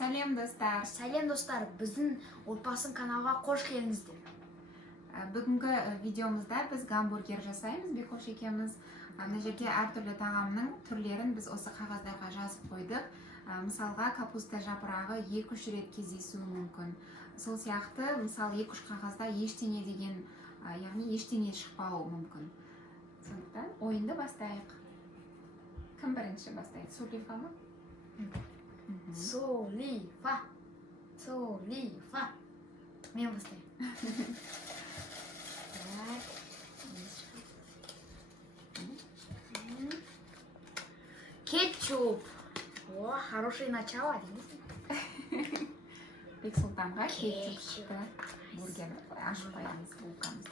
Сәлем достар, біздің отбасын каналға қош келдіңіздер. Бүгінгі видеомызда біз гамбургер жасаймыз. Бекош екеуміз мына жерге әртүрлі тағамның түрлерін біз осы қағаздарға жазып қойдық. Мысалға капуста жапырағы 2-3 рет кездесуі мүмкін. Сол сияқты, мысалы 2-3 қағазда ештеңе деген, яғни ештеңе шықпауы мүмкін. Сондықтан ойынды бастайық. Кім бірінші бастайды? Сулифа ма? Солифа. Мен бастаймын. Кетчуп. О, хорошее начало. Бексұлтанға кетчуп шықты. Бургер ашып қоямыз булкамызды.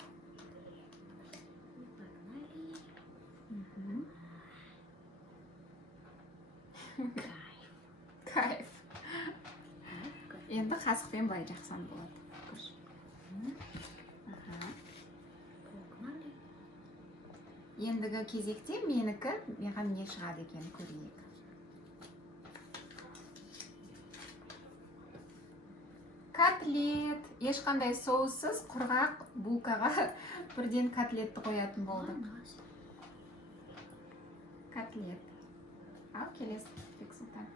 Кайф. Енді қасықпен былай жақсан болады. Ендігі кезекте менікі, маған не шығады екен көрейік. Котлет. Ешқандай соуссыз құрғақ булкаға бірден котлетті қоятын болдық. Котлет. Ал келесі Бексұлтан.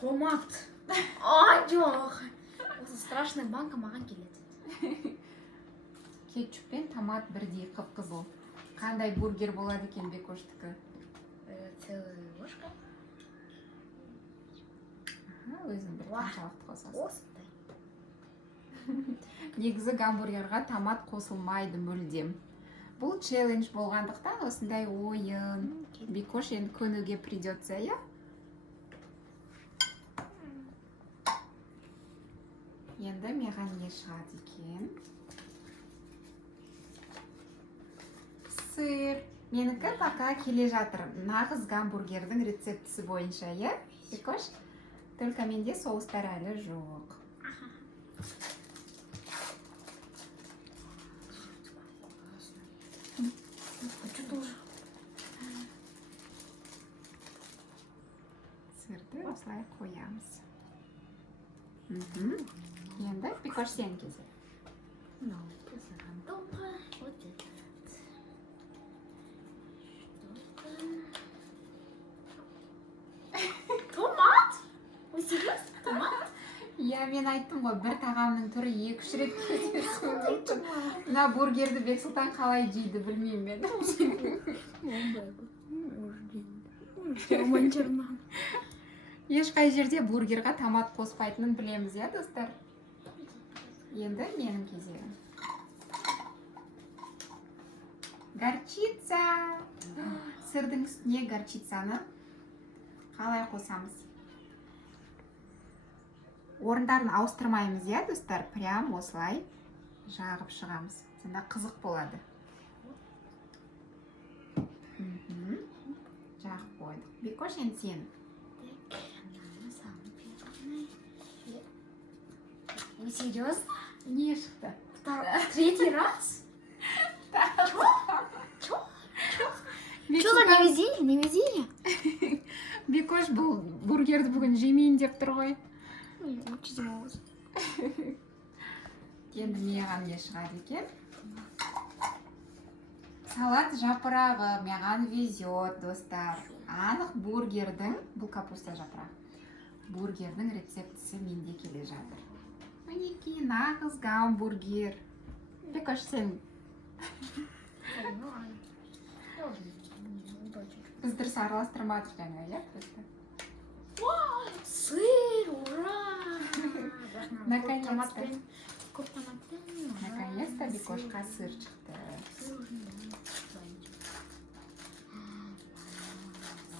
Томат. Ай, жоқ. Осы страшный банка маған келеді. Кетчуп пен томат бірдей қып-қызыл. Қандай бургер болады екен Бекоштікі? Целая ложка. Өзің бір қаншалықты қосасың. Осындай. Негізі гамбургерға томат қосылмайды мүлдем. Бұл челлендж болғандықтан осындай ойын. Бекош енді көнуге придется, я? Енді маған не шығады екен? Сыр. Менікі пока келе жатыр. Нағыз гамбургердің рецептісі бойынша, я? Бекош? Только менде соустар әлі жоқ. Сырды осылай қоямыз. Енді Бекош сен кезі. Томат? Вы серьезно? Томат? Я, мен айттым ғой, бір тағамның түрі 2-3 рет кездесуі мүмкін. Мына бургерді Бексұлтан қалай жейді білмеймін мен. Ешқай жерде бургерға томат қоспайтынын білеміз, я, достар? Енді менің кезегім. Горчица. Сырдың үстіне горчицаны қалай қосамыз? Орындарын ауыстырмаймыз, я, достар? Прям осылай жағып шығамыз. Сонда қызық болады. Жағып қойдық. Бекош, енді сен. Вы серьезно? Не шықты? Третий раз? Чё? Чё за невезение? Невезение? Бекош бұл бургерді бүгін жемейін деп тұр ғой. Енді маған не шығады екен? Салат жапырағы маған везет, достар. Анық бургердің, бұл капуста жапырағы, бургердің рецептісі менде келе жатыр. Мінеки, нағыз гамбургер. Бекош, сен. Біз дұрыс араластырмадық жаңа, я? Сыр, ура! Наконец-то. Наконец-то Бекошқа сыр шықты.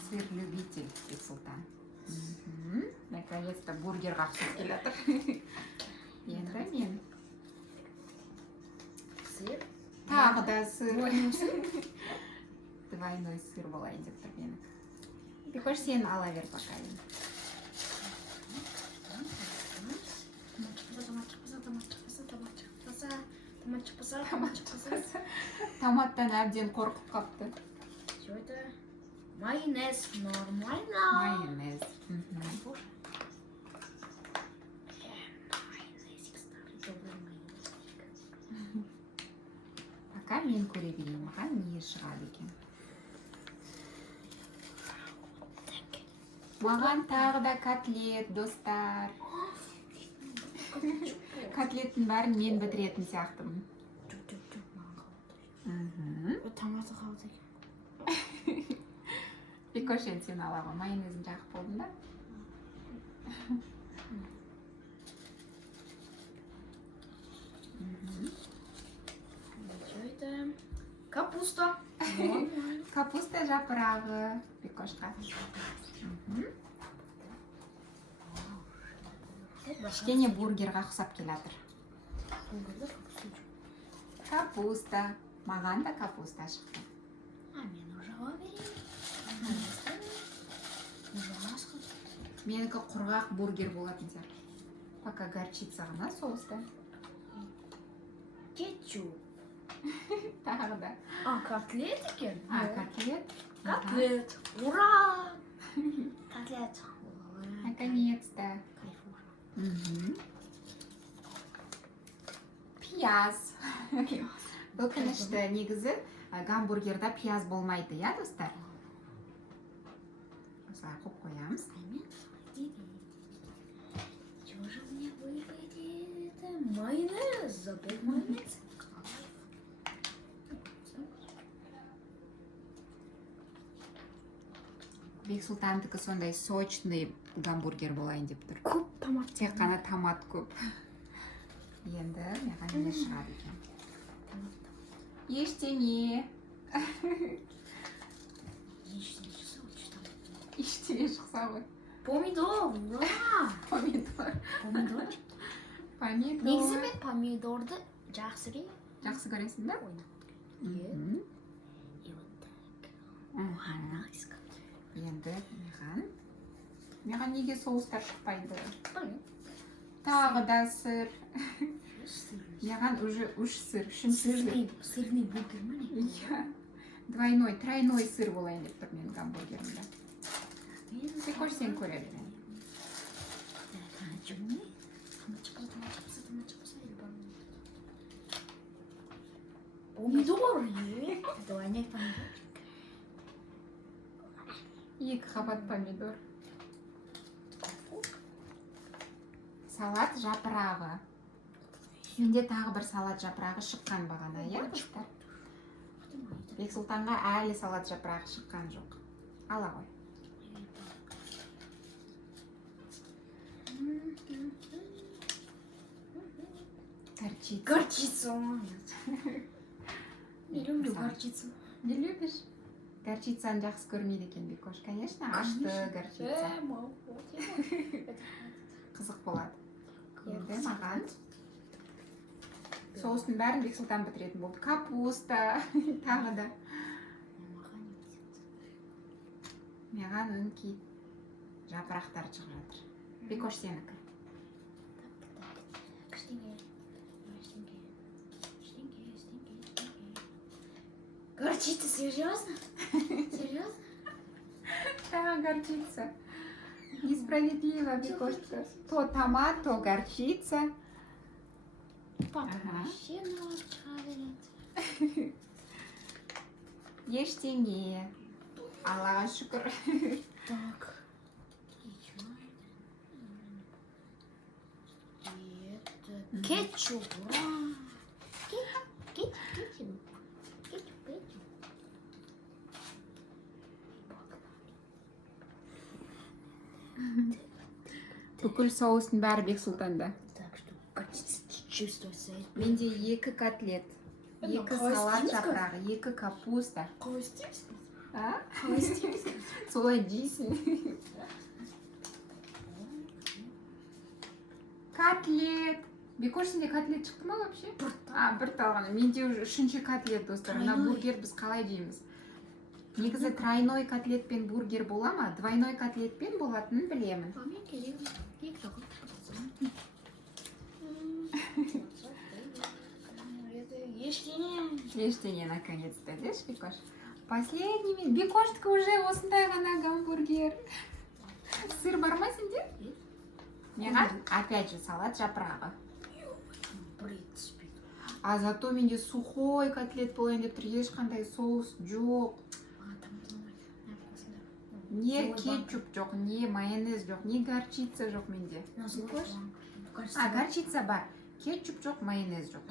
Сыр-любитель, Бексұлтан. Наконец-то бургер қақсыз келе жатыр. Енді мен. Сыр? Тағы да сыр. Двойной сыр болайын деп тұр менің. Бекош, сен ала бер пока. Томатчик паса. Томаттан әбден қорқып қапты. Что это? Майонез. Нормально. Майонез. Мгм. Боже. Майонезик старый, добрый майонезик. Пока мен көре берейін, маған не шығады екен. Так. Маған тағы да котлет, достар. Котлеттің бәрін мен бітіретін сияқтымын. Чуп-чуп-чуп, маған қалады. Мгм. Вот томаты қалады екен. Бекошен сен ала ғой, майонезін жағып болдың ба? Мгм. Что это? Капуста. Нормально. Капуста жапырағы Бекошқа. Мгм. Кішкене бургерға ұқсап келатыр. Бургерде капуста жоқ. Капуста. Маған да капуста шықты. А мен уже берейін. Ужасно. Менікі құрғақ бургер болатын сияқты. Пока горчица ғана соуста. Кетчуп. Тағы да. А, котлет екен? Котлет. Котлет. Ура! Котлет. Ой, Наконец-то. кайфуха. Мгм. Пияз. Өкінішті негізі гамбургерда пияз болмайды, иә, достар? Осылай қойып қоямыз. Чего же мне выпадет? Майонез. Забыл майонез. Бексұлтандікі сондай сочный гамбургер болайын деп тұр. Көп томат. Тек қана томат көп. Енді маған не шығады екен? Ештеңе. Ештеңе шықса ғой. Помидор. Ура! Помидор. Помидор. Помидор. Негізі мен помидорды жақсы көрейін. Жақсы көресің ба? Мгм. И вот так. Мгм. Nice. Енді маған неге соустар шықпайды? Блин. Тағы да сыр. Сырный. Маған уже үш сыр, үшінші сыр. Сырный бургер ма не? Иә. Двойной, тройной сыр болайын деп тұр менің гамбургерімде. Бекош сен көре бер. Помидор. Двойной помидор. Екі қабат помидор. Салат жапырағы. Менде тағы бір салат жапырағы шыққан бағана, иә, достар? Бексұлтанға әлі салат жапырағы шыққан жоқ. Ала ғой. Горчица. Горчицу. Не люблю горчицу. Не любишь? Горчицаны жақсы көрмейді екен Бекош. Конечно, ашты горчица. Қызық болады. Енді маған соустың бәрін Бексұлтан бітіретін болды. Капуста, тағы да. Маған өңкей жапырақтар шығып жатыр. Бекош сенікі. Горчица, серьезно? Серьезно? Да, горчица. Несправедливо, Бекошка. То томат, то горчица. Папа Ага. вообще правильно. Ештеңе. Аллаға шүкір. Так. И чё это? И это кетчуп. Ура! Кетчуп. Кетчуп. Бүкіл соустың бәрі Бексұлтанда. Так что горчица чувствуется. Менде екі котлет, Ана, екі қалай салат істейміз жапырағы, екі капуста. Қалай істейміз? А? Қалай істейміз? Солай дейсің. Котлет. Бекош, сенде котлет шықты ма вообще? Бір талғаны. Менде уже үшінші котлет, достар. Мына Тройной. бургер біз қалай дейміз? Негізі тройной котлетпен бургер бола ма? Двойной котлетпен болатынын білемін. А мен керек. Екі тағып. Ештеңе. наконец-то, видишь, Бекош? Последний. Бекоштікі уже осындай ғана гамбургер. Сыр бар ма сенде? Неға? Опять же, салат жапырағы. А зато менде сухой котлет болайын деп тұр, ешқандай соус жоқ. Не кетчуп жоқ, не майонез жоқ, не горчица жоқ менде. А, горчица бар. Кетчуп жоқ, майонез жоқ.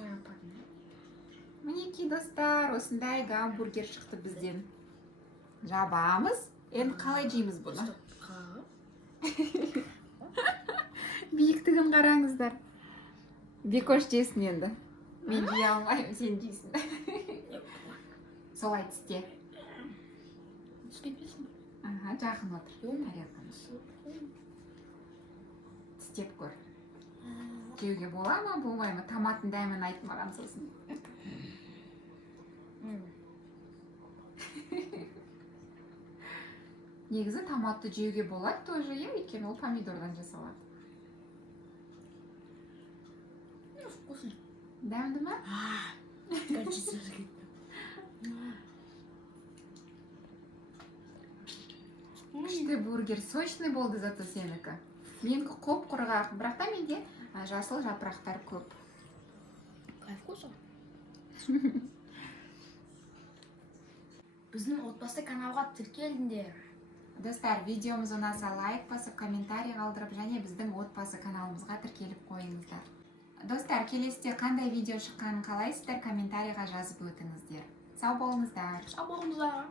Мінекей достар, осындай гамбургер шықты бізден. Жабамыз, енді қалай жейміз бұны? Биіктігін қараңыздар. Бекош жесін енді. Мен жей алмаймын, сен жейсің. Солай тісте. Ага, жақын отыр. Тарелканы. Тістеп көр. Жеуге бола ма, болмай ма? Томаттың дәмін айт маған сосын. Негізі томатты жеуге болады тоже, өйткені ол помидордан жасалады. Дәмді ма? Күшті бургер, сочный болды зато сенікі. Менікі қоп құрғақ, бірақ та менде жасыл жапырақтар көп. Біздің отбасы каналға тіркелдіңдер. Достар, видеомыз ұнаса лайк басып, комментарий қалдырып, және біздің отбасы каналымызға тіркеліп қойыңыздар. Достар, келесіде қандай видео шыққанын қалайсыздар, комментарийға жазып өтіңіздер. Сау болыңыздар. Сау болыңыздар.